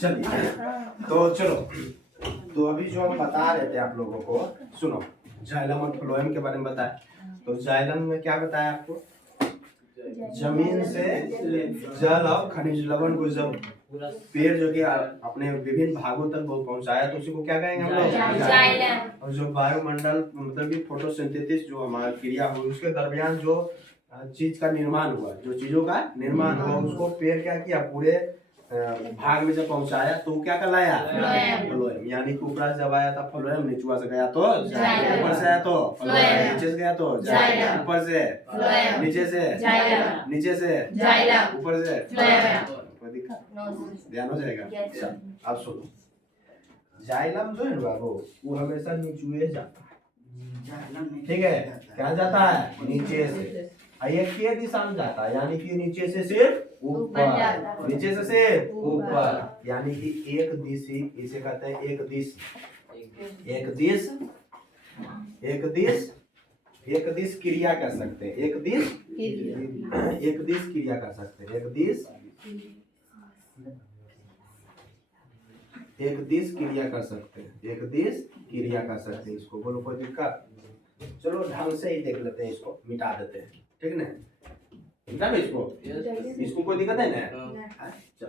चलिए तो चलो, तो अभी जो हम बता रहे थे आप लोगों को, सुनो, जाइलम और फ्लोएम के बारे में बताया। तो जाइलम में क्या बताया आपको, जमीन से जल और खनिज लवण को जब पेड़ जो कि अपने विभिन्न भागों तक वो पहुंचाया तो उसी को क्या कहेंगे हम लोग, जाइलम। और जो वायुमंडल मतलब कि फोटोसिंथेसिस जो हमारा क्रिया हुई उसके दरमियान जो चीज का निर्माण हुआ, जो चीजों का निर्माण हुआ उसको पेड़ क्या किया, पूरे भाग में जब पहुंचाया तो क्या कहलाया, फ्लोएम। यानी कि ऊपर जब आया था फ्लोएम, नीचुआ से गया तो जाइलम, ऊपर से आया तो फ्लोएम, नीचे से गया तो जाइलम, ऊपर से फ्लोएम, नीचे से जाइलम, नीचे से जाइलम, ऊपर से फ्लोएम। कोई दिक्कत, ध्यान हो जाएगा। अच्छा अब सुनो, जाइलम जो है ना वो हमेशा नीचे जाता है, ठीक है, क्या जाता है, नीचे से। ये के दिशा में जाता है, यानी कि नीचे से सिर्फ ऊपर, नीचे से सिर्फ ऊपर, यानी कि एक दिशी, इसे कहते हैं एक दिश, एक दिश, एक दिश, एक दिश क्रिया कर सकते हैं, एक दिश, एक दिश क्रिया कर सकते हैं, एक दिश, एक दिश क्रिया कर सकते हैं, एक दिश क्रिया कर सकते हैं। इसको बोलो कोई दिक्कत, चलो ढंग से ही देख लेते हैं, इसको मिटा देते हैं, ठीक ना, मिटा दो इसको, इसको कोई दिक्कत है ना। चल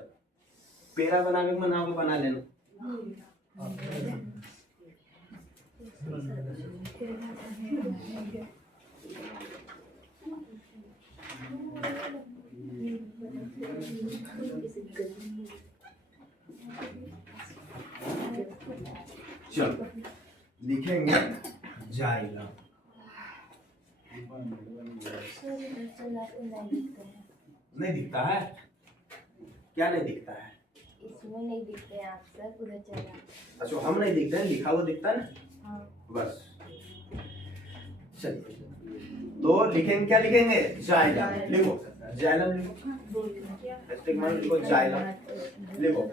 पेड़ा बना के बना लेना। चलो लिखेंगे जाइलम, नहीं दिखता है, क्या नहीं दिखता है, इसमें नहीं दिखते हैं आप सर, उधर चला। अच्छा हम नहीं दिखते हैं, लिखा हुआ दिखता है ना। हाँ। बस चलिए तो लिखेंगे, क्या लिखेंगे, जाइलम, लिखो जाइलम, लिखो जाइलम, लिखो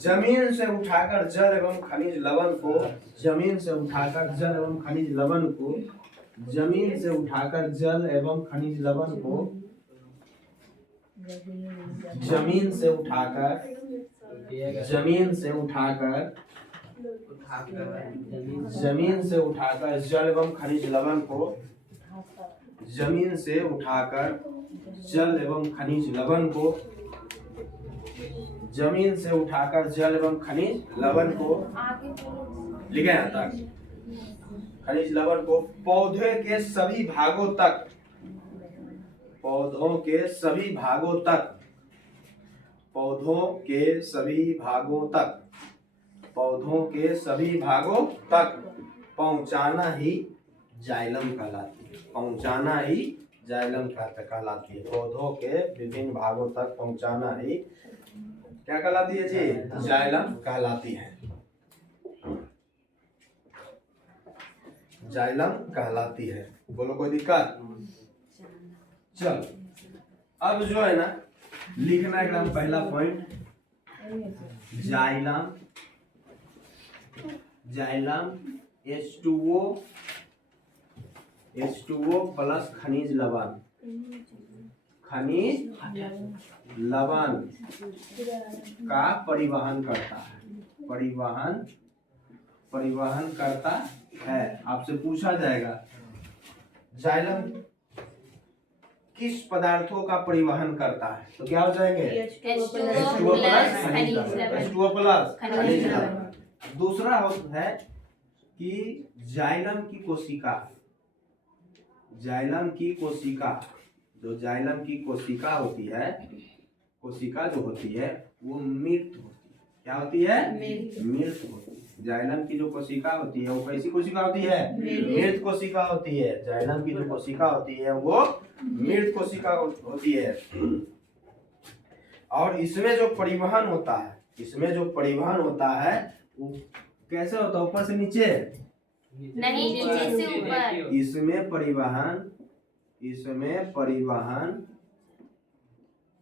जमीन से उठाकर जल एवं खनिज लवण को, जमीन से उठाकर जल एवं खनिज लवण को, जमीन से उठाकर जल एवं खनिज लवण को, जमीन से उठाकर, जमीन से उठाकर, जमीन से उठाकर जल एवं खनिज लवण को, जमीन से उठाकर जल एवं खनिज लवण को, जमीन से उठाकर जल एवं खनिज लवण को, लिखे यहाँ तक, खनिज लवण को पौधे के सभी भागों तक, पौधों के सभी भागों तक, पौधों के सभी भागों तक, पौधों के सभी भागों तक पहुंचाना ही जाइलम कहलाती है, पहुंचाना ही जाइलम कहलाती है। पौधों के विभिन्न भागों तक पहुंचाना ही क्या कहलाती है जी, जाइलम कहलाती है, जाइलम कहलाती है। बोलो कोई दिक्कत, चलो अब जो है ना लिखना एकदम पहला point, xylem, xylem H2O, H2O plus खनिज लवण, खनिज लवण का परिवहन करता है, परिवहन, परिवहन करता है। आपसे पूछा जाएगा जाइलम किस पदार्थों का परिवहन करता है, तो क्या हो जाएंगे, H2O प्लस खनिज लवण, H2O प्लस खनिज लवण। दूसरा होता है कि जाइलम की कोशिका, जाइलम की कोशिका, जो जाइलम की कोशिका होती है, कोशिका जो होती है वो मृत होती है, क्या होती है, मृत होती है। जाइलम की जो कोशिका होती है वो कैसी कोशिका होती है, मृत कोशिका होती है। जाइलम की जो कोशिका होती है वो मृत कोशिका होती है। और इसमें जो परिवहन होता है, इसमें जो परिवहन होता है वो कैसे होता है, ऊपर से नीचे नहीं, नीचे से ऊपर। इसमें परिवहन, इसमें परिवहन,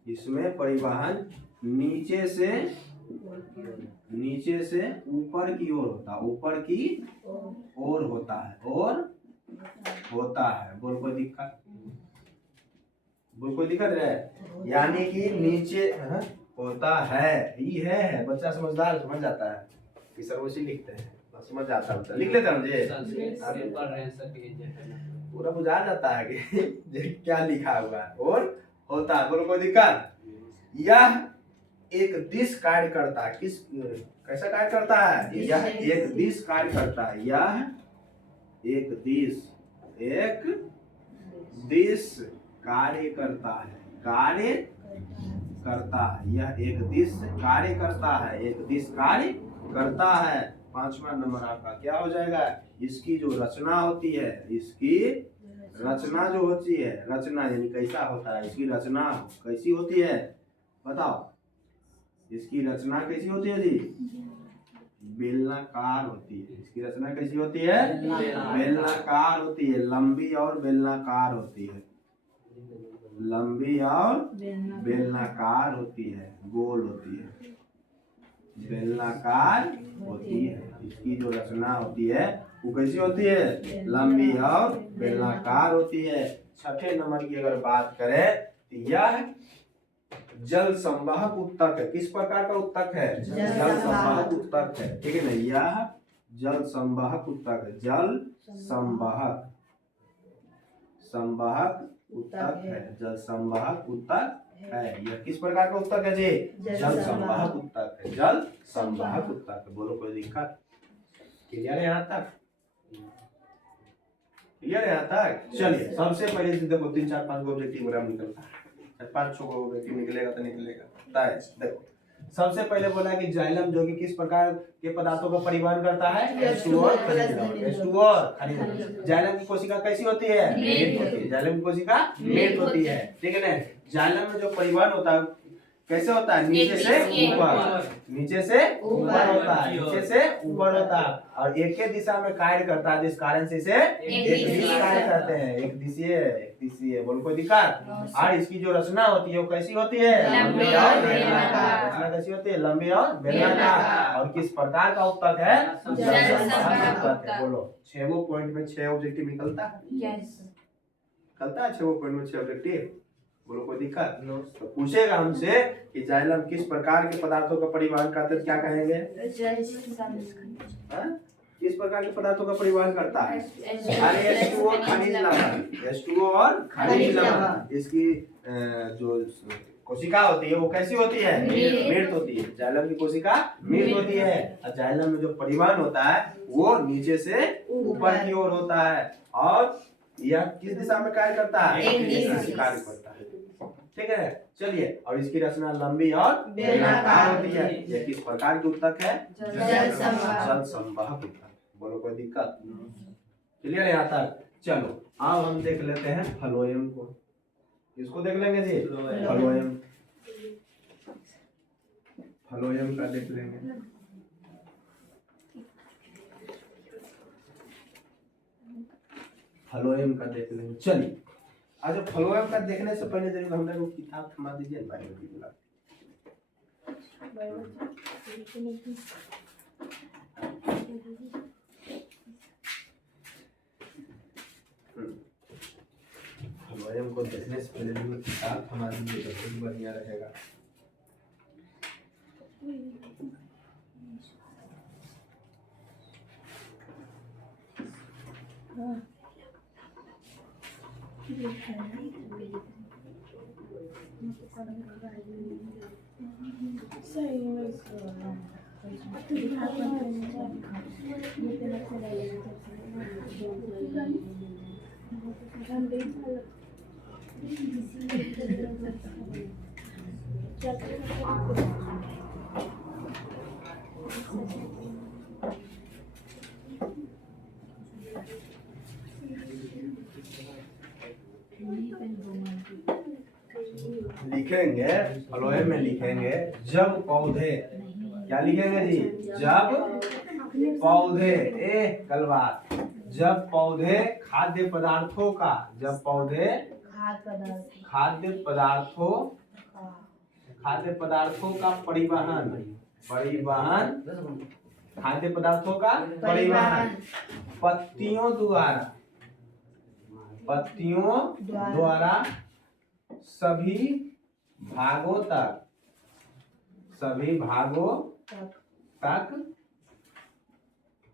इसमें परिवहन नीचे से, नीचे से ऊपर की ओर होता है, ऊपर की ओर होता है, और होता है। बोल कोई दिक्कत, बोल कोई दिक्कत है, यानी कि नीचे होता है, ही है, बच्चा समझदार समझ जाता है कि सर्वोशी लिखते हैं, समझ जाता है, लिख लेते हैं मुझे पूरा बुझा जाता है कि क्या लिखा हुआ है और होता है। बोलो कोई दिक्कत? यह एक दिश कार्य करता है, किस कैसा कार्य करता है? यह एक दिश कार्य करता है, यह एक दिश कार्य करता है, कार्य करता है, यह एक दिश कार्य करता है, एक दिश कार्य करता है। 5वां नंबर आपका क्या हो जाएगा? इसकी जो रचना होती है, इसकी रचना जो होती है, रचना यानी कैसा होता है, इसकी रचना कैसी होती है बताओ? इसकी रचना कैसी होती है जी? बेलनाकार होती है। इसकी रचना कैसी होती है? बेलनाकार होती है, लंबी और बेलनाकार होती है, लंबी और बेलनाकार होती है, गोल होती है, बेलनाकार होती है। इसकी जो रचना होती है वो कैसी होती है? लंबी और बेलनाकार होती है। 6ठे नंबर की अगर बात करें तो यह जल संवाहक उत्तक है। किस प्रकार का उत्तक है? जल संवाहक उत्तक है, ठीक है ना? यह जल संवाहक उत्तक है, जल संवाहक उत्तक है, जल संवाहक उत्तक है। यह किस प्रकार का उत्तक है जी? जल संवाहक उत्तक है, जल संवाहक उत्तक है। बोलो कोई दिक्कत? क्लियर है यहाँ तक? क्लियर है यहाँ तक? चलिए सबसे पहले देखो 3 4 5 गो ऑब्जेक्टिव निकलता है, 5 6 गो ऑब्जेक्टिव निकलेगा तो निकलेगा। देखो सबसे पहले बोला कि जाइलम जो कि किस प्रकार के पदार्थों का परिवहन करता है? H2O और खनिज। जाइलम की कोशिका कैसी होती है? मृत होती है। जाइलम की कोशिका मृत होती है, ठीक है ना? जाइलम में जो परिवहन होता है कैसे होता है? नीचे से ऊपर, नीचे से ऊपर होता है, नीचे से ऊपर होता है और एक ही दिशा में कार्य करता है, जिस कारण से इसे एक दिशा कार्य करते हैं, एक दिशीय। बोलो कोई दिक्कत? और इसकी जो रचना होती है वो कैसी होती है? लंबी और बेलनाकार। रचना कैसी होती है? लंबी और बेलनाकार। और किस प्रकार का उत्तक है? उत्तक है। बोलो 6 पॉइंट में 6 ऑब्जेक्टिव निकलता है? निकलता है 6 पॉइंट में 6 ऑब्जेक्टिव। बोलो कोई दिक्कत? तो पूछेगा हमसे कि जाइलम किस प्रकार के पदार्थों का परिवहन करते हैं, क्या कहेंगे? किस प्रकार के पदार्थों का परिवहन करता है? H2O और खनिज लवण, H2O और खनिज लवण। इसकी जो कोशिका होती है वो कैसी होती है? मृत होती है। जाइलम की कोशिका मृत होती है और जाइलम में जो परिवहन होता है वो नीचे से ऊपर की ओर होता है और यह किस दिशा में कार्य करता है? एक दिशा में कार्य करता है, ठीक है? चलिए, और इसकी रचना लंबी और बेलनाकार होती है। यह किस प्रकार की उत्तक है? जल संवाहक उत्तक। बोलो कोई दिक्कत? क्लियर है यहाँ तक? चलो अब हम देख लेते हैं फ्लोएम को। किसको देख लेंगे जी? फ्लोएम। फ्लोएम का देख लेंगे। फ्लोएम का देख लेंगे। चलिए आज फ्लोएम का देखने से पहले जरूर हम लोग किताब थमा दीजिए बायोलॉजी वाला। फ्लोएम को देखने से पहले जरूर किताब थमा दीजिए तो बहुत बढ़िया रहेगा। लिखेंगे फ्लोएम में लिखेंगे जब पौधे, क्या लिखेंगे जी? जब पौधे जब पौधे खाद्य पदार्थों का, जब पौधे खाद्य पदार्थों का परिवहन खाद्य पदार्थों का परिवहन पत्तियों द्वारा सभी भागों तक सभी भागों तक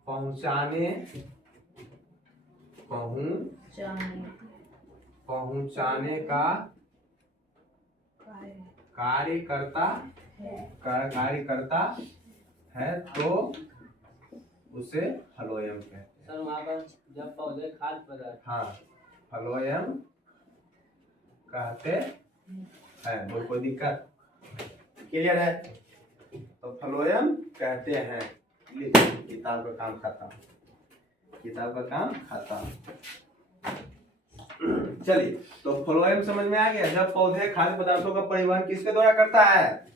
पहुंचाने का कार्य करता है तो उसे फ्लोएम कहते हैं। सर वहाँ पर जब पौधे खाद्य पदार्थ, हाँ, फ्लोएम कहते हैं। बोल, कोई दिक्कत? क्लियर है? तो फ्लोएम कहते हैं। किताब का काम खत्म, किताब का काम खत्म। चलिए, तो फ्लोएम समझ में आ गया। जब पौधे खाद्य पदार्थों का परिवहन किसके द्वारा करता है?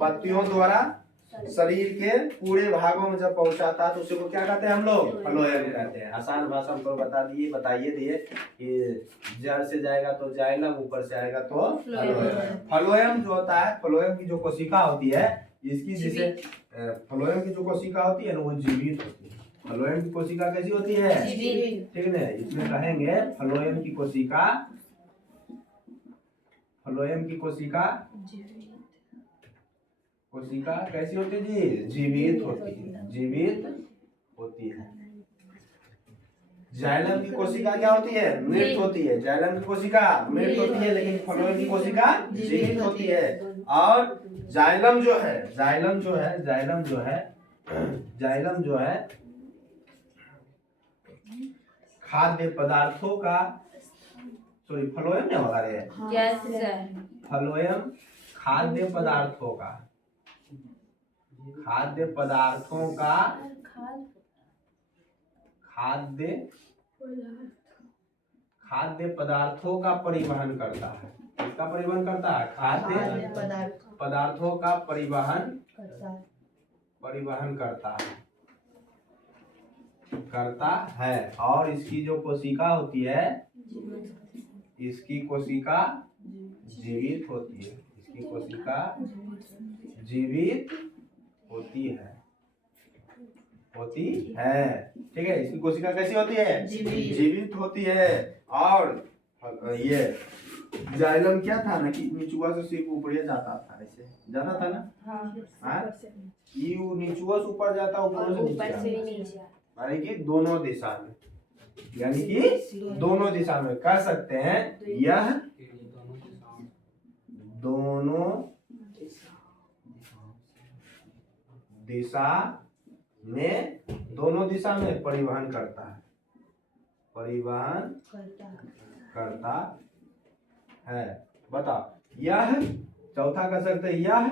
पत्तियों द्वारा शरीर के पूरे भागों में जब पहुंचाता है तो उसे को क्या कहते हैं हम लोग? फ्लोएम कहते हैं। आसान भाषा में तो बताइए दिए कि जड़ से जाएगा तो जाइलम, ऊपर से आएगा तो फ्लोएम। फ्लोएम जो होता है, फ्लोएम की जो कोशिका होती है, इसकी जिसे फ्लोएम की जो कोशिका होती है ना, वो जीवित होती है। फ्लोएम की कोशिका कैसी होती है? ठीक है ना? इसमें कहेंगे फ्लोएम की कोशिका, फ्लोएम की कोशिका कैसी होती है जी? जीवित होती है, जीवित होती है। जाइलम की कोशिका क्या होती है? मृत होती है। जाइलम की कोशिका मृत होती है, लेकिन फ्लोएम की कोशिका जीवित होती है। और जाइलम जो है खाद्य पदार्थों का, सॉरी, फ्लोएम नहीं होगा रे? Yes sir. फ्लोएम खाद्य पदार्थों का परिवहन करता है। किसका परिवहन करता है? खाद्य पदार्थों का परिवहन करता है। और इसकी जो कोशिका होती है, इसकी कोशिका जीवित होती है। इसकी कोशिका जीवित होती है। ठीक है? इसकी कोशिका कैसी होती है? जीवित होती है। और ये जाइलम क्या था ना कि निचुआ से सिर्फ ऊपर जाता था, ऐसे जाता था ना? हाँ, ये निचुआ से ऊपर जाता, ऊपर से नीचे, यानी कि दोनों दिशा में कह सकते हैं। यह दोनों दिशा में परिवहन करता है। बताओ, यह चौथा कह सकते हैं, यह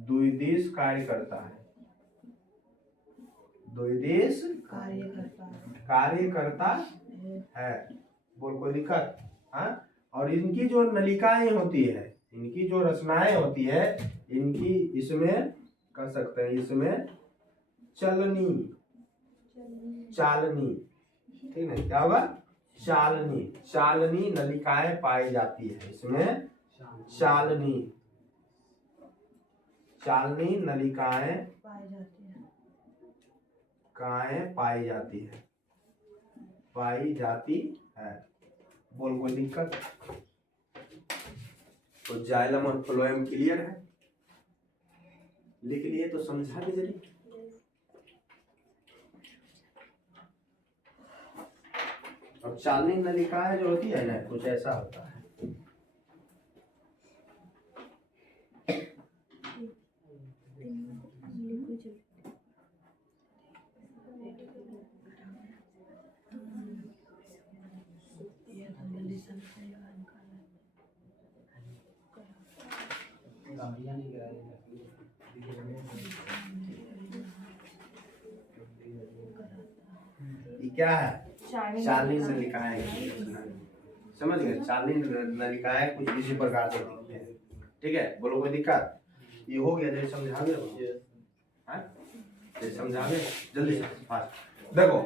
द्विदिश कार्य करता है। द्विदिश कार्य करता है। बोल, कोई दिक्कत? हाँ। और इनकी जो नलिकाएं होती है, इनकी जो रचनाएं होती है, इनकी इसमें कह सकते हैं, इसमें चालनी, ठीक है? क्या होगा? चालनी नलिकाएं पाई जाती है। इसमें चालनी नलिकाएं पाई जाती है। बोल, कोई दिक्कत? तो जाइलम और फ्लोएम क्लियर है? लिख लिए तो समझा दे जरी। अब चालनी नलिकाएं जो होती है ना, कुछ ऐसा होता है। ये क्या है? चालनी नलिकाएं, समझ गए? चालनी नलिकाएं कुछ इसी प्रकार से दिखते हैं। ठीक है? बोलो, कोई दिक्कत? ये हो गया? जैसे समझावे जल्दी से फास्ट। देखो,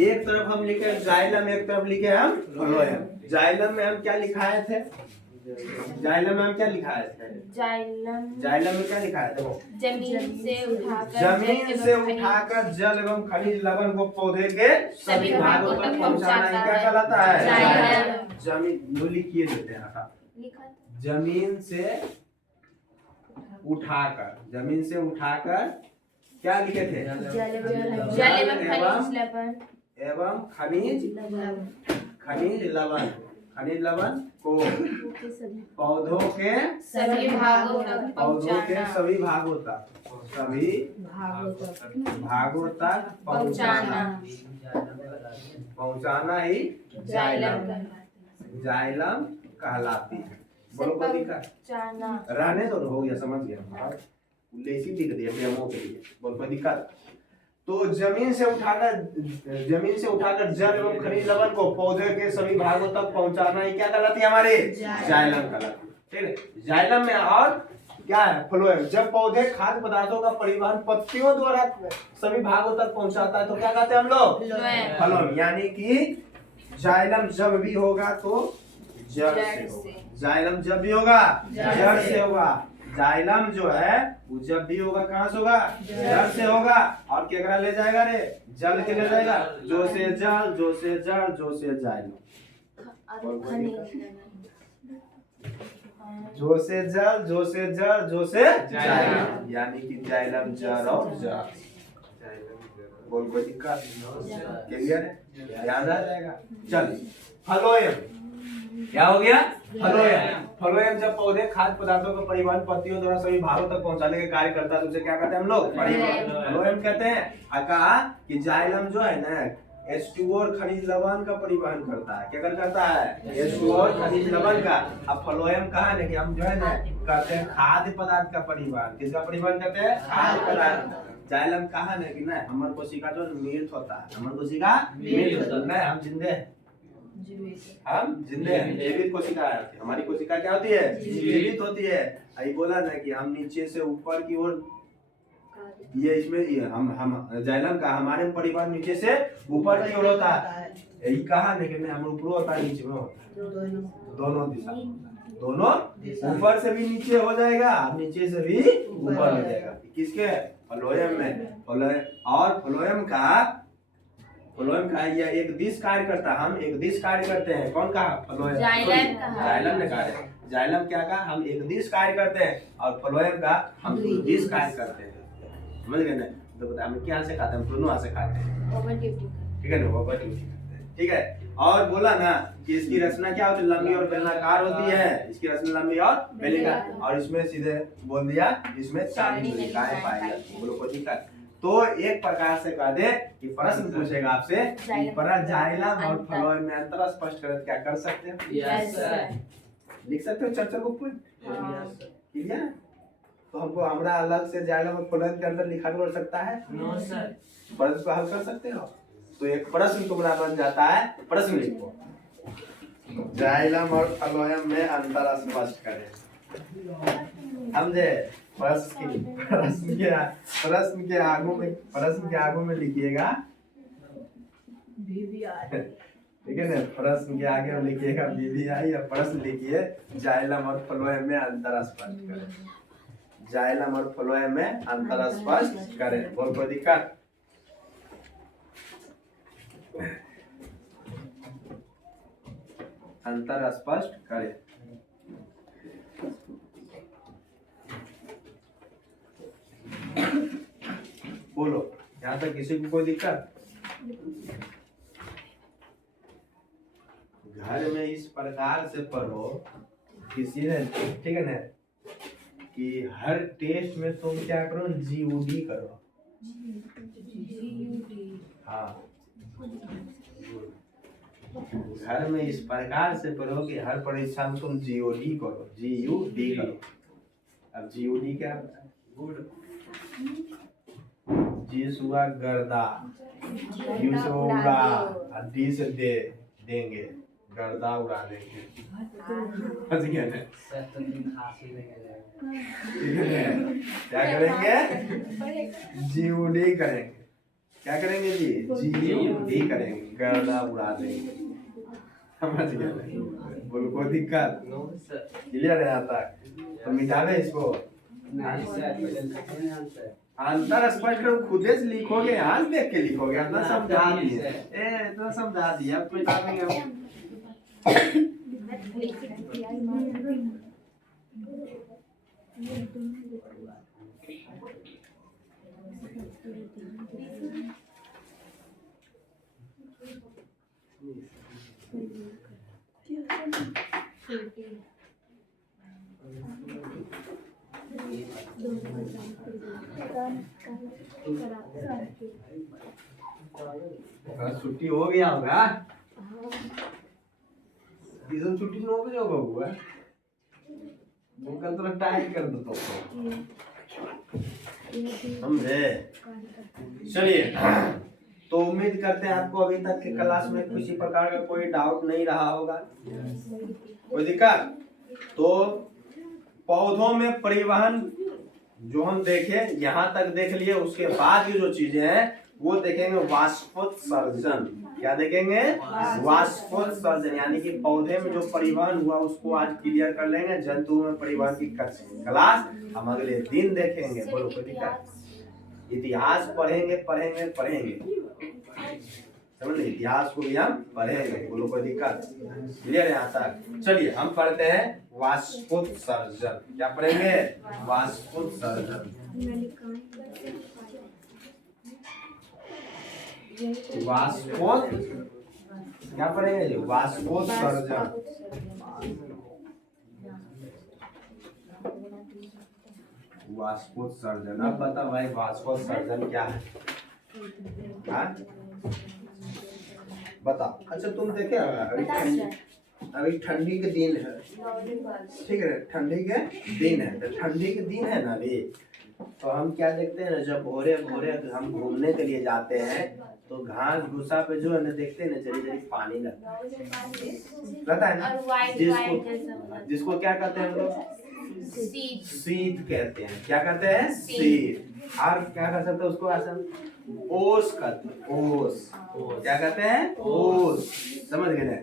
एक तरफ हम लिखे जाइलम, एक तरफ लिखे हम फ्लोएम। जाइलम में हम क्या लिखाए थे? जाइलम में क्या लिखाए थे? जाइलम में क्या लिखा है? देखो, जमीन से उठाकर जल एवं खनिज लवण को पौधे के सभी भागों तक पहुंचाना क्या कहलाता है? जमीन। लिखिए देते हैं। जमीन से उठाकर, जमीन से उठाकर क्या लिखे थे? जल एवं खनिज लवण एवं खनिज लवण, खनिज लवण को पौधों के सभी भागों तक पौधों के पहुंचाना। सभी भागों तक पहुंचाना ही जाइलम कहलाती है। बोलो कोई दिक्कत? रहने दो, हो गया, समझ गया। लेसी लिख दिया डेमो के लिए। बोल कोई दिक्कत? तो जमीन से उठाकर जल एवं खनिज लवण को पौधे के सभी भागों तक पहुंचाना ही क्या कहलाती है? हमारे जाइलम कहलाती है। ठीक है, जाइलम में और क्या है? फ्लोएम। जब पौधे खाद्य पदार्थों का परिवहन पत्तियों द्वारा सभी भागों तक पहुंचाता है तो क्या कहते हैं हम लोग? फ्लोएम। यानी कि जाइलम जब भी होगा तो जड़ से होगा। जाइलम जब भी होगा जड़ से होगा। जाइलम जो है वो जब भी होगा कहाँ से होगा? जड़ से होगा। और केकरा ले जाएगा रे? जल के ले जाएगा। जो से जल, जो से जड़, जो से जाइलम। जो से जल, जो से जड़, जो से जाइलम। यानी कि जाइलम जड़ और जड़। बोल कोई दिक्कत? क्लियर है? याद आ जाएगा। चलिए, फ्लोएम क्या हो गया? फ्लोएम। फ्लोएम जब पौधे खाद्य पदार्थों का परिवहन पत्तियों द्वारा सभी भागों तक पहुंचाने के कार्य करता है तो उसे क्या कहते हैं हम लोग? परिवहन। फ्लोएम कहते हैं। कहा कि जाइलम जो है ना H2O और खनिज लवण का परिवहन करता है। क्या करता है? H2O और खनिज लवण का। अब फ्लोएम कहा ना कि हम जो है ना कहते हैं खाद्य पदार्थ का परिवहन। किसका परिवहन करते हैं? खाद्य पदार्थ। जाइलम कहा ना कि ना हमारे कोशिका जो मृत होता है, हमारे कोशिका मृत होता है ना, हम जिंदे हैं, हम जिंदे हैं। जीवित कोशिका है हमारी। कोशिका क्या होती है? जीवित होती है। अभी बोला ना कि हम नीचे से ऊपर की ओर, ये इसमें हम जाइलम का हमारे परिवहन नीचे से ऊपर की ओर होता है। यही कहा ना कि हम ऊपर होता है नीचे में होता है। दोनों दिशा, दोनों ऊपर से भी नीचे हो जाएगा, नीचे से भी ऊपर हो जाएगा। किसके? फ्लोएम में। और फ्लोएम का यह एक दिश कार्य करता है। हम एक दिश कार्य करते हैं। कौन कहा? फ्लोएम। जाइलम ने कहा। जाइलम क्या कहा? हम एक दिश कार्य करते हैं और फ्लोएम का हम दो दिश कार्य करते हैं। समझ गए ना? तो बता हम क्या से खाते हैं? हम दोनों हाथ से खाते हैं। ठीक है ना? ओवर ड्यूटी करते हैं। ठीक है। और बोला ना कि इसकी रचना क्या होती है? लंबी और बेलनाकार होती है। इसकी रचना लंबी और बेलनाकार। और इसमें सीधे बोल दिया इसमें 40 नलिकाएं पाई जाती है। बोलो कोई दिक्कत? तो एक प्रकार से कह दे कि प्रश्न पूछेगा आपसे कि जाइलम और फ्लोएम में अंतर स्पष्ट कर क्या कर सकते हैं? Yes sir. लिख सकते हो चर्चा बुक में? क्लियर? तो हमको हमरा अलग से जाइलम और फ्लोएम के अंदर लिखा पड़ सकता है? No sir. प्रश्न को हल कर सकते हो? तो एक प्रश्न तुम्हारा बन जाता है। प्रश्न लिखो, जाइलम और फ्लोएम में अंतर स्पष्ट करें। समझे? प्रश्न के आगू में लिखिएगा। ठीक है ना? प्रश्न के आगे में लिखिएगा BBI या प्रश्न लिखिए जाइलम और फ्लोएम में अंतर स्पष्ट करें। जाइलम और फ्लोएम में अंतर स्पष्ट करें। बोल कोई दिक्कत? अंतर स्पष्ट करें। बोलो, यहाँ तक किसी को कोई दिक्कत? घर में इस प्रकार से पढ़ो किसी ने, ठीक है ना, कि हर टेस्ट में तुम क्या करो? GUD करो। हाँ, घर में इस प्रकार से पढ़ो कि हर परीक्षा में तुम GUD करो। अब GUD क्या होता है? गुड। G से हुआ गर्दा, U से उड़ा, और D से देंगे, गर्दा उड़ा देंगे। समझ गए ना? क्या करेंगे? GUD करेंगे। क्या करेंगे जी? GUD करेंगे, गर्दा उड़ा देंगे। समझ गए ना? बोलो कोई दिक्कत? क्लियर है यहाँ तक? तो मिटावे इसको। अंतर स्पष्ट करो, खुद से लिखोगे, यहाँ देख के लिखोगे। अंदर समझा दिए, इतना समझा दिया, अब मिटावेंगे हम। छुट्टी हो गया होगा, ट्यूशन छुट्टी 9 बजे होगा हुआ, कल तो टाइम कर दो समझे। चलिए, तो उम्मीद करते हैं आपको अभी तक के क्लास में किसी प्रकार का कोई डाउट नहीं रहा होगा, कोई दिक्कत। तो पौधों में परिवहन जो हम देखे यहाँ तक देख लिए, उसके बाद की जो चीजें हैं वो देखेंगे वाष्पोत्सर्जन। क्या देखेंगे? वाष्पोत्सर्जन, यानी कि पौधे में जो परिवहन हुआ उसको आज क्लियर कर लेंगे। जंतुओं में परिवहन की क्लास हम अगले दिन देखेंगे। बोलो कोई दिक्कत? इतिहास पढ़ेंगे पढ़ेंगे पढ़ेंगे, समझ लीजिए, इतिहास को भी हम पढ़ेंगे। बोलो कोई दिक्कत? क्लियर है यहाँ तक? चलिए हम पढ़ते हैं वाष्पोत्सर्जन। क्या पढ़ेंगे? वाष्पोत्सर्जन। वाष्पोत क्या पढ़ेंगे जी? वाष्पोत्सर्जन। वाष्पोत्सर्जन, अब बता भाई वाष्पोत्सर्जन क्या है? हाँ? बता। अच्छा तुम देखे अभी ठंडी के दिन है, ठीक है, ठंडी के दिन है, तो ठंडी के दिन है ना अभी, तो हम क्या देखते हैं ना, जब भोरे भोरे हम घूमने के लिए जाते हैं तो घास भूसा पे जो है ना देखते हैं ना जरी जरी पानी लगता है ना, जिसको क्या कहते हैं हम लोग? शीत कहते हैं। क्या कहते हैं? शीत। और क्या कर सकते हैं उसको? आसन ओस कहते हैं। ओस। क्या कहते हैं? ओस। समझ गए?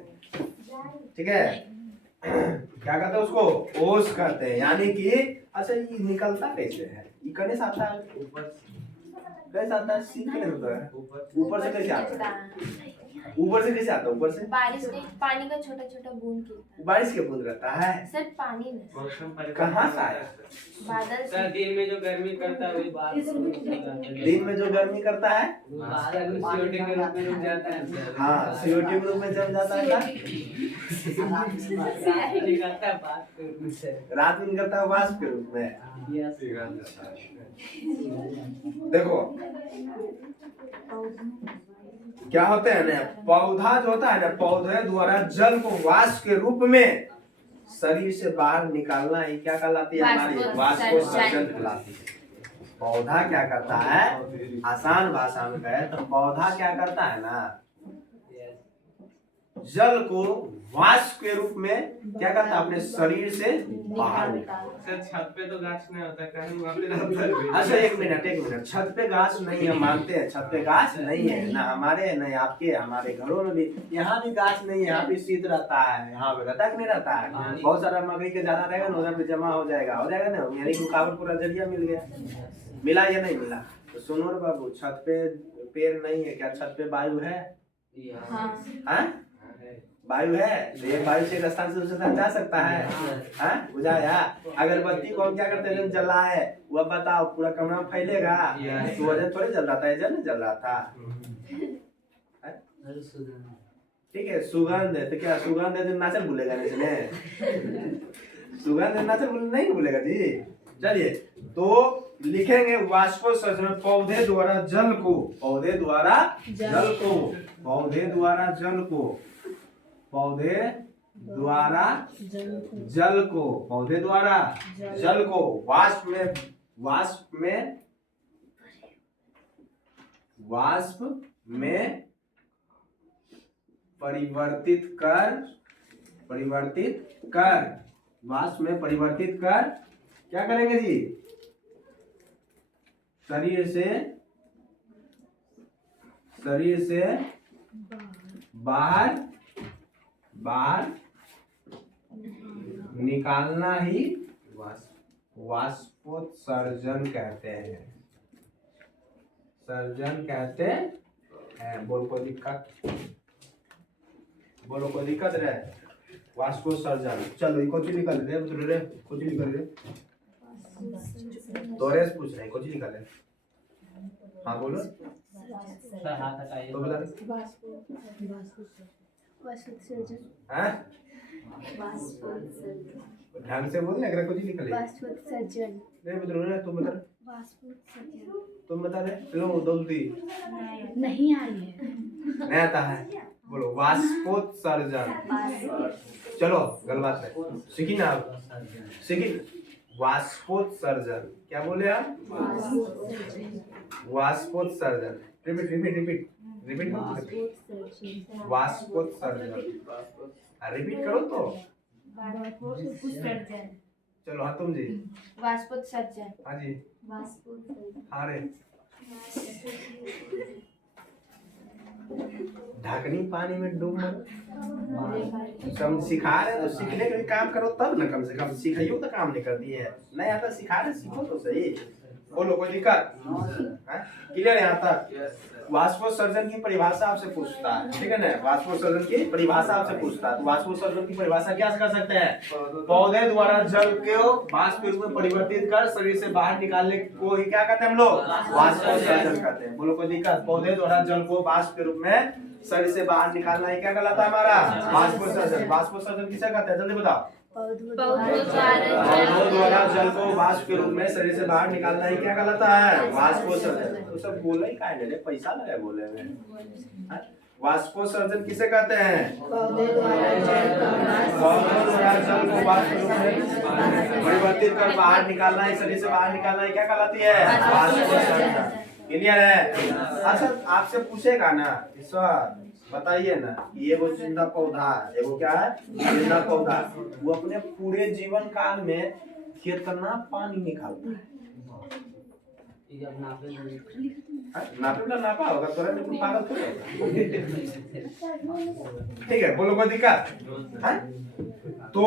ठीक है, क्या कहते हैं उसको? ओस कहते हैं। यानी कि अच्छा ये निकलता कैसे है? ये कने से आता है? कैसे आता है? शीत कैसे होता है? ऊपर से कैसे आता है? ऊपर से कैसे आता है? ऊपर से बारिश के पानी का छोटा छोटा बूंद गिरता है। बारिश के बूंद रहता है? सर पानी नहीं, कहाँ से आया? बादल से। सर दिन में जो गर्मी करता है वही बारिश दिन में जो गर्मी करता है सीओटी के रूप में रुक जाता है। हाँ, सीओटी के रूप में जम जाता है। निकलता है बात के रूप में। रात में निकलता है वाष्प के रूप में। देखो क्या होते हैं ना, पौधा जो होता है ना, पौधे द्वारा जल को वाष्प के रूप में शरीर से बाहर निकालना ही क्या कहलाती है? हमारी वाष्पोत्सर्जन कहलाती है। पौधा क्या करता है? आसान भाषा में कहे तो पौधा क्या करता है ना, जल को वाष्प के रूप में क्या करता है? अपने शरीर से बाहर निकालता है। छत पे तो गाछ नहीं होता, कहीं वहाँ पे रहता है। अच्छा एक मिनट, छत पे घास नहीं है, मानते हैं छत पे घास नहीं है ना, हमारे न आपके, हमारे घरों में भी, यहाँ भी घास नहीं है, यहाँ भी शीत रहता है, यहाँ पे रहता कि नहीं रहता है? बहुत सारा मकड़ी के ज्यादा रहेगा ना, उधर पे जमा हो जाएगा ना, यानी रुकावट पूरा जरिया मिल गया। मिला या नहीं मिला? तो सुनो रे बाबू, छत पे पेड़ नहीं है, क्या छत पे वायु है? हाँ, वायु है। तो ये वायु से एक स्थान से दूसरे स्थान जा सकता है? हाँ, बुझाया? अगरबत्ती को हम क्या करते हैं? जला है, वह बताओ पूरा कमरा में फैलेगा? तो वजह थोड़े जल रहा था, जल नहीं जल रहा था। ठीक है, सुगंध है तो क्या सुगंध है तो नाचल भूलेगा इसमें? सुगंध नाचल नहीं भूलेगा जी। चलिए तो लिखेंगे वाष्पोत्सर्जन, पौधे द्वारा जल को, पौधे द्वारा जल को, पौधे द्वारा जल को, पौधे द्वारा जल को, पौधे द्वारा जल को वाष्प में परिवर्तित कर वाष्प में परिवर्तित कर क्या करेंगे जी? शरीर से बाहर निकालना ही वाष्पोत्सर्जन कहते हैं। सर्जन कहते हैं। बोलो कोई दिक्कत रहे? वाष्पोत्सर्जन। चलो ये कुछ निकल रहे, कुछ निकल रहे। तोरेस पूछ रहे हैं, कुछ लिखा है। हाँ बोलो सर हाथ हटाइए। तो बता हैं? ढंग से बोल, अगर कुछ लिखा है नहीं बता रहे, तुम बता रहे, तुम बता रहे, चलो दोस्ती नहीं आई है। नहीं आता है, बोलो वाष्पोत्सर्जन। चलो गलत बात है, सीखी ना आप, सीखी। वाष्पोत्सर्जन क्या बोले आप? वाष्पोत्सर्जन। रिपीट रिपीट रिपीट रिपीट करो। वाष्पोत्सर्जन रिपीट करो तो। चलो हाँ तुम जी। वाष्पोत्सर्जन। हाँ जी। हाँ रे। ढकनी पानी में डूब मरो। कम सिखा रहे तो सीखने का भी काम करो तब ना, कम से कम सिखाइयो तो काम नहीं करती है। नहीं आता सिखा रहे, सीखो तो सही। बोलो कोई दिक्कत? क्लियर है यहाँ तक? वाष्पोत्सर्जन की परिभाषा आपसे पूछता है, ठीक है ना? वाष्पोत्सर्जन की परिभाषा आपसे पूछता है, तो वाष्पोत्सर्जन की परिभाषा क्या कर सकते हैं? पौधे द्वारा जल को वाष्प के रूप में परिवर्तित कर शरीर से बाहर निकालने को ही क्या कहते हैं हम लोग? वाष्पोत्सर्जन कहते हैं। बोलो कोई दिक्कत? पौधे द्वारा जल को वाष्प के रूप में शरीर से बाहर निकालना ही क्या कहलाता है हमारा? वाष्पोत्सर्जन। वाष्पोत्सर्जन किसे कहते हैं, जल्दी बताओ। पौधों द्वारा जल को वाष्प के रूप में शरीर से बाहर निकालना ही क्या कहलाता है? वाष्पोत्सर्जन। तो सब बोला ही का है, पैसा लगा बोले में। वाष्पोत्सर्जन किसे कहते हैं? पौधों द्वारा जल को वाष्प के रूप में परिवर्तित कर बाहर निकालना ही, शरीर से बाहर निकालना ही क्या कहलाती है? वाष्पोत्सर्जन। क्लियर है? अच्छा आपसे पूछेगा ना सर बताइए ना, ये वो जिंदा पौधा है, वो क्या है? जिंदा पौधा। वो अपने पूरे जीवन काल में कितना पानी निकालता है? नापे नापा होगा तो नहीं, पागल थोड़ी। ठीक है, बोलो कोई दिक्कत? तो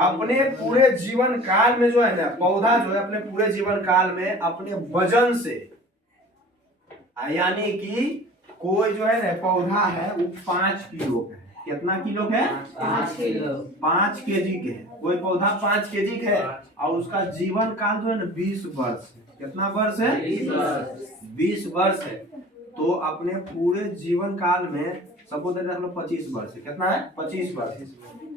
अपने पूरे जीवन काल में जो है ना, पौधा जो है अपने पूरे जीवन काल में अपने वजन से, यानी कि कोई जो है ना पौधा है वो 5 किलो है। कितना किलो है? 5 किलो। 5 केजी के है। कोई पौधा 5 केजी का है और उसका जीवन काल जो है ना 20 वर्ष है। कितना वर्ष है? 20 वर्ष है। तो अपने पूरे जीवन काल में सपोज हम लोग 25 वर्ष है। कितना है? 25 वर्ष।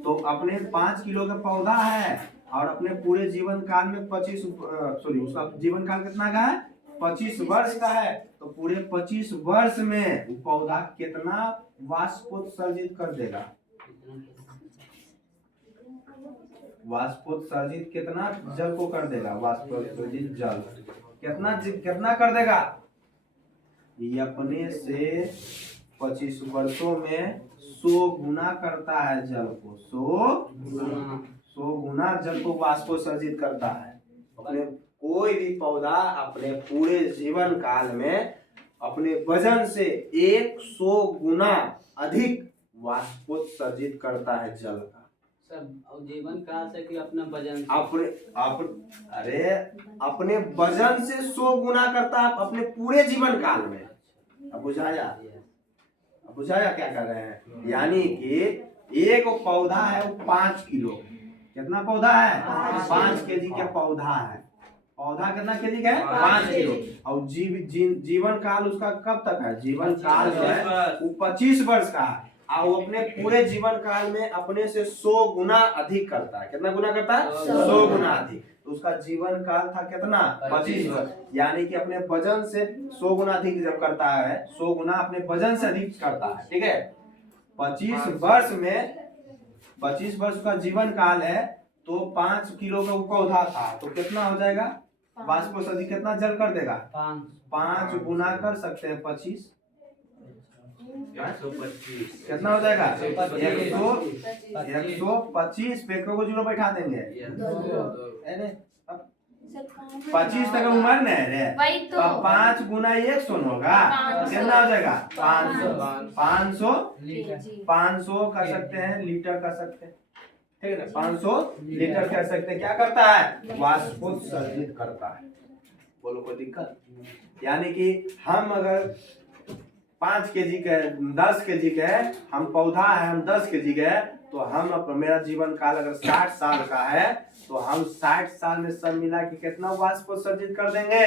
तो अपने 5 किलो का पौधा है और अपने पूरे जीवन काल में 25 उसका जीवन काल कितना का है? 25 वर्ष का है। तो पूरे 25 वर्ष में वो पौधा कितना वाष्पोत्सर्जित कर देगा? वाष्पोत्सर्जित कितना जल को कर देगा? वाष्पोत्सर्जित जल कितना कर देगा? ये अपने से 25 वर्षों में 100 गुना करता है जल को। 100 गुना जल को वाष्पोत्सर्जित करता है। अपने कोई भी पौधा अपने पूरे जीवन काल में अपने वजन से 100 गुना अधिक वाष्पोत्सर्जित करता है जल का। सब जीवन काल से कि अपना वजन अरे अपने वजन से 100 गुना करता है अपने पूरे जीवन काल में। अब बुझाया क्या कर रहे हैं? यानी कि एक पौधा है वो 5 किलो। कितना पौधा है? 5 केजी का पौधा है। पौधा कितना केजी का है? 5 किलो। और जीवन काल उसका कब तक है? जीवन काल जो है वो 25 वर्ष का है। और वो अपने पूरे जीवन काल में अपने से 100 गुना अधिक करता है। कितना गुना करता है? 100 गुना अधिक। तो उसका जीवन काल था कितना? 25 वर्ष। यानी कि अपने वजन से 100 गुना अधिक जब करता है, 100 गुना अपने वजन से अधिक करता है। ठीक है, 25 वर्ष में 25 वर्ष का जीवन काल है। तो 5 किलो का पौधा था तो कितना हो जाएगा? वाष्पोत्सर्जित कितना जल कर देगा? 5 गुना कर सकते हैं 25। 125 कितना हो जाएगा? 125 पे को जीरो बैठा देंगे। 25 तक उम्र नहीं रे। वही तो 5 गुना 100 होगा। कितना हो जाएगा? 500 कर सकते हैं, लीटर कर सकते हैं। ठीक है ना? 500 लीटर कह सकते हैं। क्या करता है? वाष्पोत्सर्जित करता है। बोलो कोई दिक्कत? यानी कि हम अगर 5 केजी के 10 केजी के हम पौधा है, हम 10 केजी के, तो हम मेरा जीवन काल अगर 60 साल का है तो हम 60 साल में सब मिला के कितना वाष्प उत्सर्जित कर देंगे?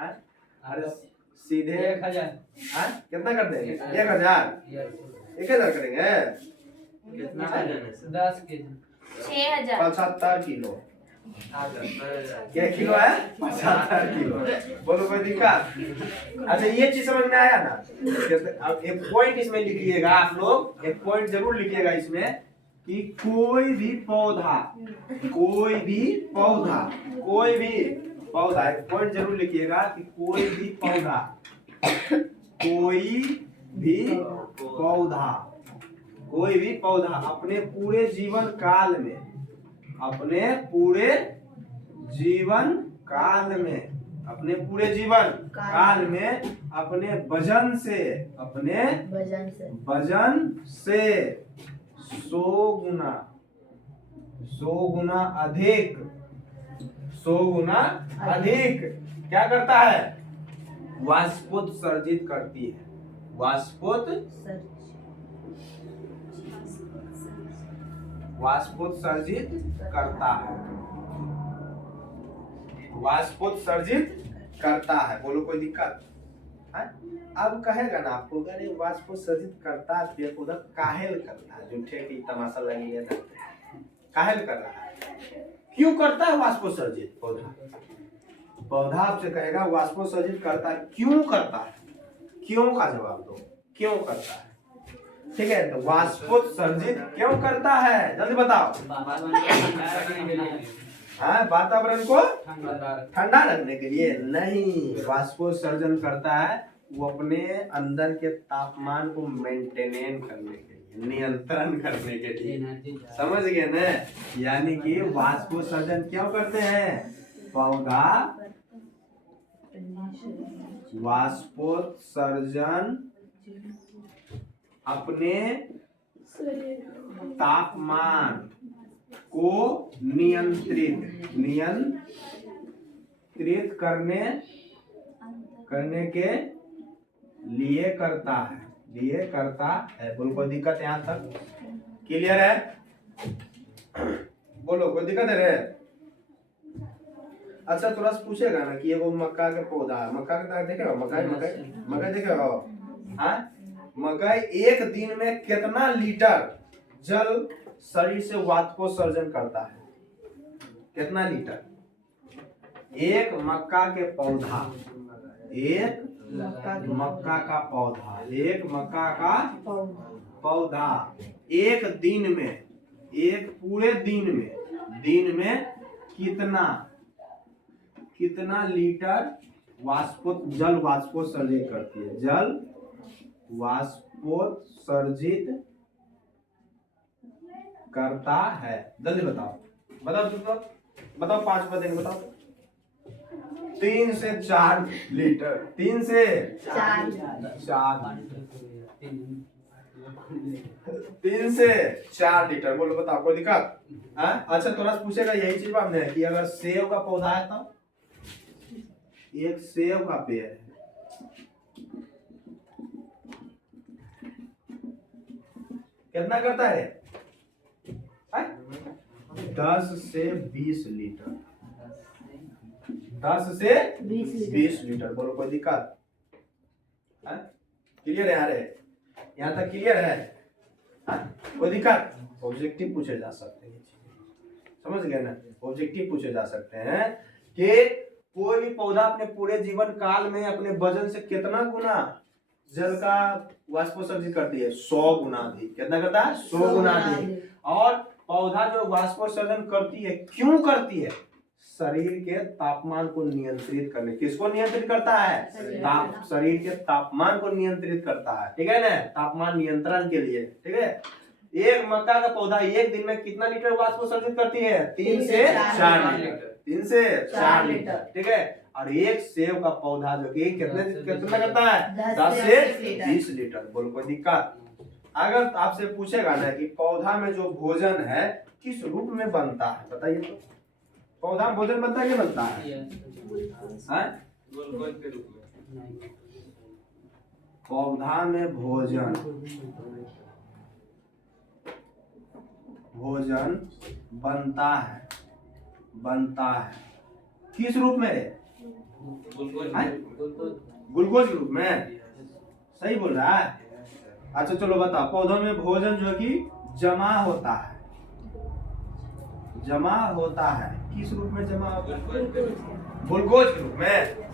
हैं? अरे सीधे 1000 हैं? कितना कर देंगे? 1000 1000 करेंगे? कितना वजन है सर? 10 के 6000 75 किलो। 75,000। क्या किलो है? 75 किलो। बोलो कोई दिक्कत? अच्छा ये चीज समझ में आया ना? अब एक पॉइंट इसमें लिखिएगा आप लोग, एक पॉइंट जरूर लिखिएगा इसमें कि कोई भी पौधा एक पॉइंट जरूर लिखिएगा कि कोई भी पौधा अपने पूरे जीवन काल में अपने वजन से 100 गुना अधिक क्या करता है? वाष्पोत्सर्जित करती है। वाष्पोत्सर्जित करता है। बोलो कोई दिक्कत है? अब कहेगा ना आपको, अरे वाष्पोत्सर्जित करता है पेड़ पौधा काहेल करता है, झूठे की तमाशा लगी ना, काहेल कर रहा है? क्यों करता है वाष्पोत्सर्जित पौधा आपसे कहेगा वाष्पोत्सर्जित करता है, क्यों करता है? क्यों का जवाब दो, क्यों करता है? ठीक है, तो वाष्पोत्सर्जित क्यों करता है? जल्दी बताओ। वातावरण को ठंडा रखने के लिए नहीं, वाष्पोत्सर्जन करता है वो अपने अंदर के तापमान को मेंटेन करने के लिए, नियंत्रण करने के लिए। समझ गए ना? यानी कि वाष्पोत्सर्जन क्यों करते हैं? पौधा वाष्पोत्सर्जन अपने तापमान को नियंत्रित करने के लिए करता है। बोलो कोई दिक्कत यहाँ तक क्लियर है? बोलो कोई दिक्कत है रे? अच्छा थोड़ा सा पूछेगा ना कि एगो मक्का के पौधा है, मक्का के तरह देखे हो? मकई देखे हो? हाँ, मकई एक दिन में कितना लीटर जल शरीर से वाष्पोत्सर्जन करता है? कितना लीटर? एक मक्का का पौधा एक पूरे दिन में कितना लीटर जल वाष्पोत्सर्जित करती है? जल वाष्पोत्सर्जित करता है। जल्दी बताओ तो, बताओ 5 बजे बताओ। 3 से 4 लीटर। 3 से 4 3 से 4 लीटर। बोलो बताओ कोई दिक्कत? अच्छा थोड़ा सा पूछेगा यही चीज आपने कि अगर सेब का पौधा है तो एक सेब का पेड़ है, कितना करता है? 10 से 20 लीटर। 10 से 20 लीटर। बोलो कोई दिक्कत? क्लियर है? यहाँ तक क्लियर है? कोई दिक्कत? ऑब्जेक्टिव पूछे जा सकते हैं, समझ गए ना? ऑब्जेक्टिव पूछे जा सकते हैं कि कोई भी पौधा अपने पूरे जीवन काल में अपने वजन से कितना गुना जल का वाष्पोत्सर्जित करती है? 100 गुना अधिक। कितना करता है? 100 गुना अधिक। और पौधा जो वाष्पोत्सर्जन करती है, क्यों करती है? शरीर के तापमान को नियंत्रित करने। किसको नियंत्रित करता है? शरीर के तापमान को नियंत्रित करता है। ठीक है ना? तापमान नियंत्रण के लिए। ठीक है? एक मक्का का पौधा एक दिन में कितना लीटर वाष्पोत्सर्जित करती है? 3 से 4 लीटर। 3 से 4 लीटर। ठीक है? और एक सेब का पौधा जो कि कितना करता है? 10 से 20 लीटर। बोलो कोई दिक्कत? अगर आपसे पूछेगा ना कि पौधा में जो भोजन है किस रूप में बनता है, बताइए तो। पौधा भोजन बनता है, क्या बनता है? गोल के रूप में। पौधा में भोजन बनता है किस रूप में रे? ग्लूकोज के रूप में। सही बोल रहा है। अच्छा चलो बताओ, पौधों में भोजन जो कि जमा होता है किस रूप में जमा होता है? ग्लूकोज के रूप में।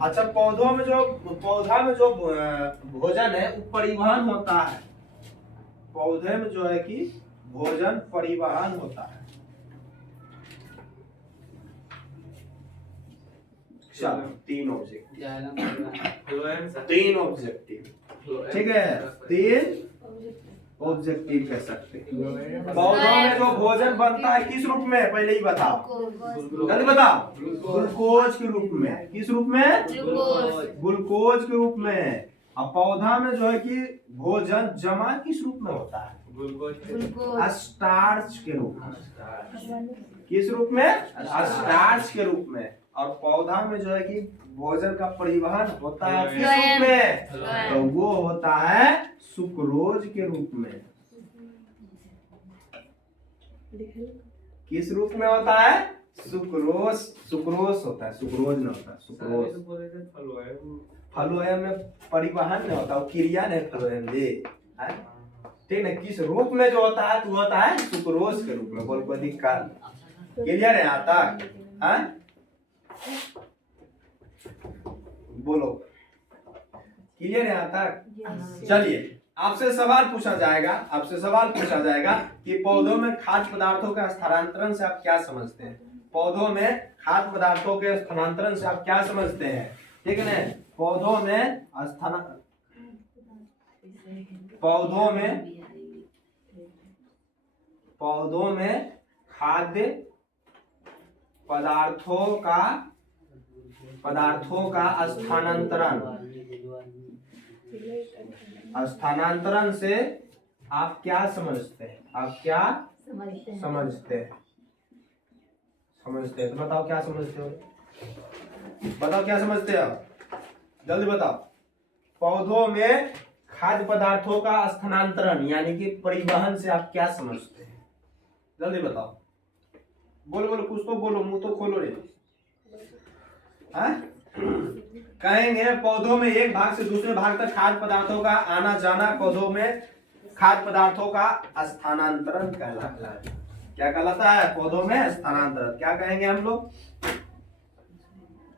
अच्छा पौधा में जो भोजन है वो परिवहन होता है। पौधे में जो है कि भोजन परिवहन होता है। चलो तीन ऑब्जेक्टिव ठीक है, तीन ऑब्जेक्टिव कह सकते हैं। पौधों में जो भोजन बनता है किस रूप में, पहले ही बताओ, जल्दी बताओ। ग्लूकोज के रूप में। किस रूप में? ग्लूकोज के रूप में। अब पौधा में जो है कि भोजन जमा किस रूप में होता है? स्टार्च के रूप में। किस रूप में? स्टार्च के रूप में। और पौधा में जो है कि भोजन का परिवहन होता है किस रूप में? तो वो होता है सुक्रोज के रूप में। किस रूप में होता है? सुक्रोज होता है, सुक्रोज नहीं होता। सुक्रोज फलोएम में परिवहन नहीं होता, वो क्रिया नहीं फलोएम जी, ठीक है। किस रूप में जो होता है तो होता है सुक्रोज के रूप में। बोल कोई दिक्कत क्लियर है यहाँ तक? बोलो क्लियर है यहाँ तक? चलिए आपसे सवाल पूछा जाएगा कि पौधों में खाद्य पदार्थों के स्थानांतरण से आप क्या समझते हैं? पौधों में खाद्य पदार्थों के स्थानांतरण से आप क्या समझते हैं? ठीक है ना। पौधों में खाद्य पदार्थों का स्थानांतरण से आप क्या समझते हैं? समझते हैं तो बताओ क्या समझते हो? बताओ क्या समझते हो, जल्दी बताओ। पौधों में खाद्य पदार्थों का स्थानांतरण यानी कि परिवहन से आप क्या समझते हैं? जल्दी बताओ। बोलो कुछ तो बोलो, मुंह तो खोलो रे। कहेंगे पौधों में एक भाग से दूसरे भाग तक खाद्य पदार्थों का आना जाना पौधों में खाद्य पदार्थों का स्थानांतरण कहलाता है। क्या कहलाता है? पौधों में स्थानांतरण। क्या कहेंगे हम लोग?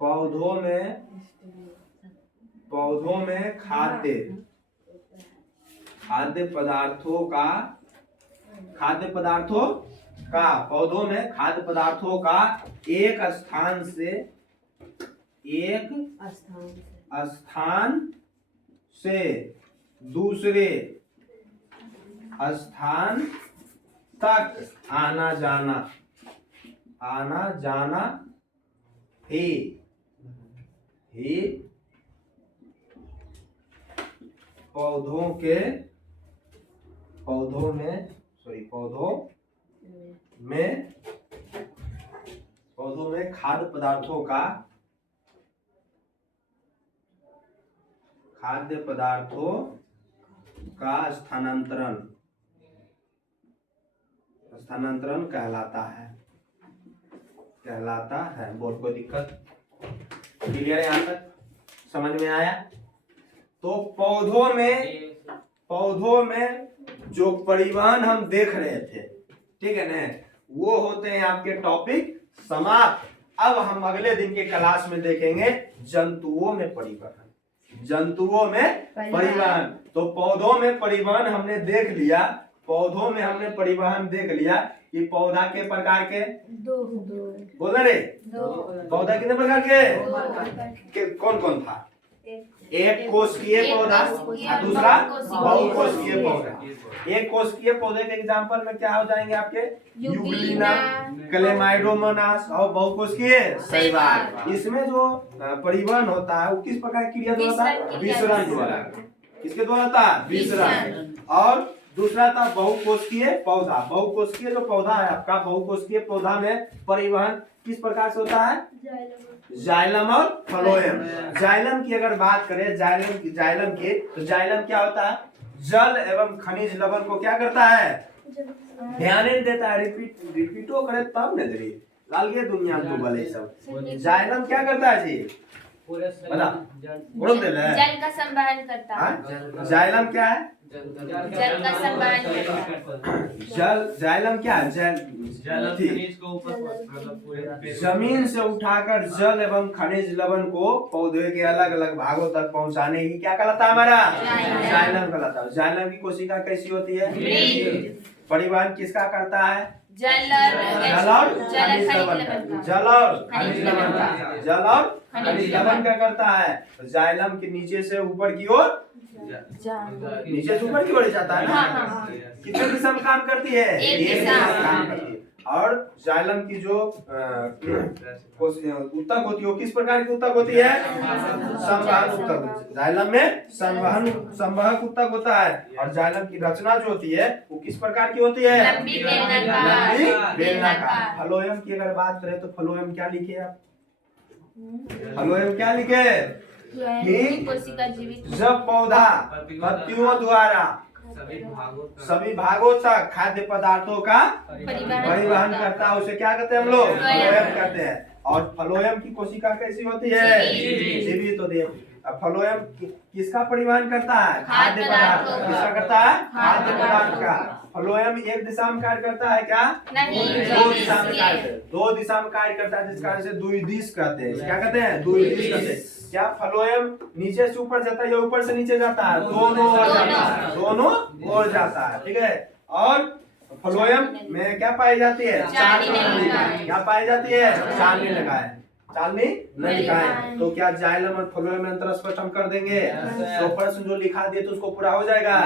पौधों में खाद्य पदार्थों पौधों में खाद्य पदार्थों का एक स्थान से दूसरे स्थान तक आना जाना ही पौधों में खाद्य पदार्थों का स्थानांतरण कहलाता है। बोल कोई दिक्कत? क्लियर है यहाँ तक? समझ में आया? तो पौधों में जो परिवहन हम देख रहे थे, ठीक है ना, वो होते हैं आपके टॉपिक समाप्त। अब हम अगले दिन के क्लास में देखेंगे जंतुओं में परिवहन। तो पौधों में परिवहन हमने देख लिया। कि पौधा के प्रकार के बोल रहे पौधा कितने प्रकार के कौन था? एक कोशिकीय पौधा, दूसरा बहुकोशिकीय पौधा। एक कोशिकीय पौधे के एग्जांपल में क्या हो जाएंगे आपके? यूग्लिना, क्लेमाइडोमोनास और बहुकोशिकीय शैवाल। इसमें जो परिवहन होता है वो किस प्रकार की क्रिया द्वारा होता है? विसरण द्वारा। किसके द्वारा होता है? विसरण। और दूसरा था बहुकोशिकीय पौधा। बहुकोशिकीय जो पौधा है आपका, बहुकोशिकीय पौधा में परिवहन किस प्रकार से होता है? जाइलम और फ्लोएम। जाइलम की अगर बात करें, जाइलम की तो जाइलम क्या होता है? जल एवं खनिज लवण को क्या करता है, ध्यान नहीं देता है। रिपीटो करे तब न दे लालगे दुनिया को बोले सब। जाइलम क्या करता है जी, पूरे बता बोलो दे ले। जल का संवहन करता है। हाँ? जाइलम क्या है, जल का संवहन करता है। जाइलम क्या है, जमीन से उठाकर जल एवं खनिज लवण को पौधे के अलग अलग भागों तक पहुंचाने की क्या कहलाता है हमारा, जाइलम कहलाता है। जाइलम की कोशिका कैसी होती है, परिवहन किसका करता है, जल और खनिज लवण का, जल और खनिज लवण का करता है। तो जाइलम के नीचे से ऊपर की ओर, नीचे से ऊपर की ओर जाता है ना। कितने दिशा में काम करती है, एक दिशा में काम करती है। और जाइलम की जो उत्तक होती है वो किस प्रकार की उत्तक होती है, संवहन उत्तक। जाइलम में संवहक उत्तक होता है। और जाइलम की रचना जो होती है वो किस प्रकार की होती है, लंबी बेलनाकार। फ्लोएम की अगर बात करें तो फ्लोएम क्या लिखे आप, फ्लोएम क्या लिखे कि कोशिका जीवित जब पौधा पत्तियों द्वारा सभी भागों तक खाद्य पदार्थों का परिवहन करता है उसे क्या कहते हैं हम लोग, फ्लोएम कहते हैं। और फ्लोएम की कोशिका कैसी होती है, जीवित होती है। फ्लोएम किसका परिवहन करता है, खाद्य पदार्थ। किसका करता है, खाद्य पदार्थ का। फ्लोएम एक दिशा में कार्य करता है क्या, नहीं, दो दिशा में कार्य, दो दिशा में कार्य करता है, जिस कारण से द्विदिश कहते हैं। क्या कहते हैं, द्विदिश कहते हैं। क्या फ्लोएम नीचे से ऊपर जाता है या ऊपर से नीचे जाता है, दोनों ओर जाता है, दोनों ओर जाता है, ठीक है। और फ्लोएम में क्या पाई जाती है, चालनी। क्या पाई जाती है, चालनी लगाए, चालनी नहीं लिखाए। तो क्या जाइलम और फ्लोएम में अंतर स्पष्ट हम कर देंगे, तो प्रश्न जो लिखा दिए तो उसको पूरा हो जाएगा।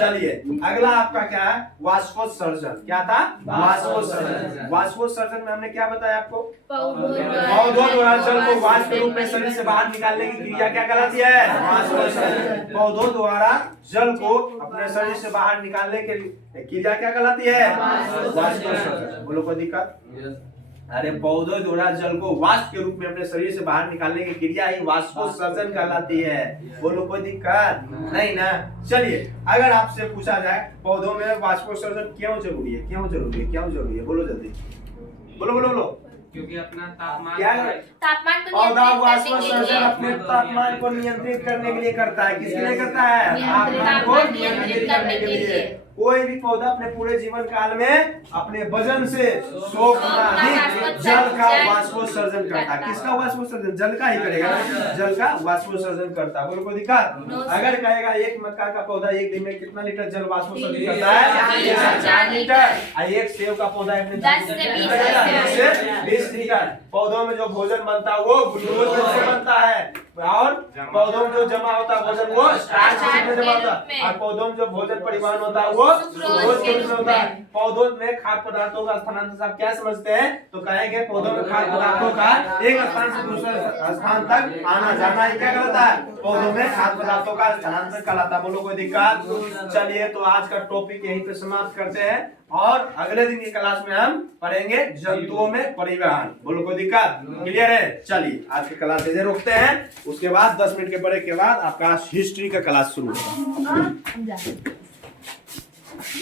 चलिए अगला आपका क्या है, वाष्पोत्सर्जन। क्या था, वाष्पोत्सर्जन। वाष्पोत्सर्जन में हमने क्या बताया आपको, पौधों द्वारा जल को वाष्प के रूप में शरीर से बाहर निकालने की क्रिया क्या कहलाती है, वाष्पोत्सर्जन। पौधों द्वारा जल को अपने शरीर से बाहर निकालने के लिए क्रिया क्या कहलाती है, वाष्पोत्सर्जन। बोलो कोई दिक्कत, अरे पौधों द्वारा जल को वाष्प के रूप में अपने शरीर से बाहर निकालने की क्रिया ही वाष्पोत्सर्जन कहलाती है। बोलो कोई दिक्कत नहीं ना। चलिए अगर आपसे पूछा जाए पौधों में वाष्पोत्सर्जन क्यों जरूरी है, क्यों जरूरी है, क्यों जरूरी है, बोलो जल्दी, बोलो बोलो बोलो। क्योंकि अपना तापमान क्या है, तापमान को पौधा नियंत्रित वाष्पोत्सर्जन अपने करने तापमान को नियंत्रित करने के लिए करता है। किसके लिए करता है, तापमान को नियंत्रित करने के लिए। कोई भी पौधा अपने पूरे जीवन काल में अपने वजन से 100 गुना अधिक जल का वाष्पोत्सर्जन करता है। किसका वाष्पोत्सर्जन, जल का ही करेगा, जल का वाष्पोत्सर्जन करता है। बोलो कोई दिक्कत, अगर कहेगा एक मक्का का पौधा एक दिन में कितना लीटर जल वाष्पोत्सर्जन करता है, 4 लीटर। और एक सेब का पौधा अपने 10 से 20 लीटर। पौधों में जो भोजन बनता है वो ग्लूकोज से बनता है, और पौधों में जो जमा होता है भोजन वो स्टार्च में जमा होता है, और पौधों में जो भोजन परिवहन होता है वो सुक्रोज के रूप में होता है। पौधों में खाद्य पदार्थों का स्थानांतरण आप क्या समझते हैं, तो कहेंगे पौधों में खाद्य पदार्थों का एक स्थान से दूसरे स्थान तक आना जाना ही क्या कहलाता है, पौधों में खाद्य पदार्थों का स्थानांतरण कहलाता है। बोलो कोई दिक्कत। चलिए तो आज का टॉपिक यहीं पे समाप्त करते हैं, और अगले दिन की क्लास में हम पढ़ेंगे जंतुओं में परिवहन। बोलो कोई दिक्कत, क्लियर है। चलिए आज की क्लास इधर रोकते हैं, उसके बाद 10 मिनट के ब्रेक के बाद आपका हिस्ट्री का क्लास शुरू होगा।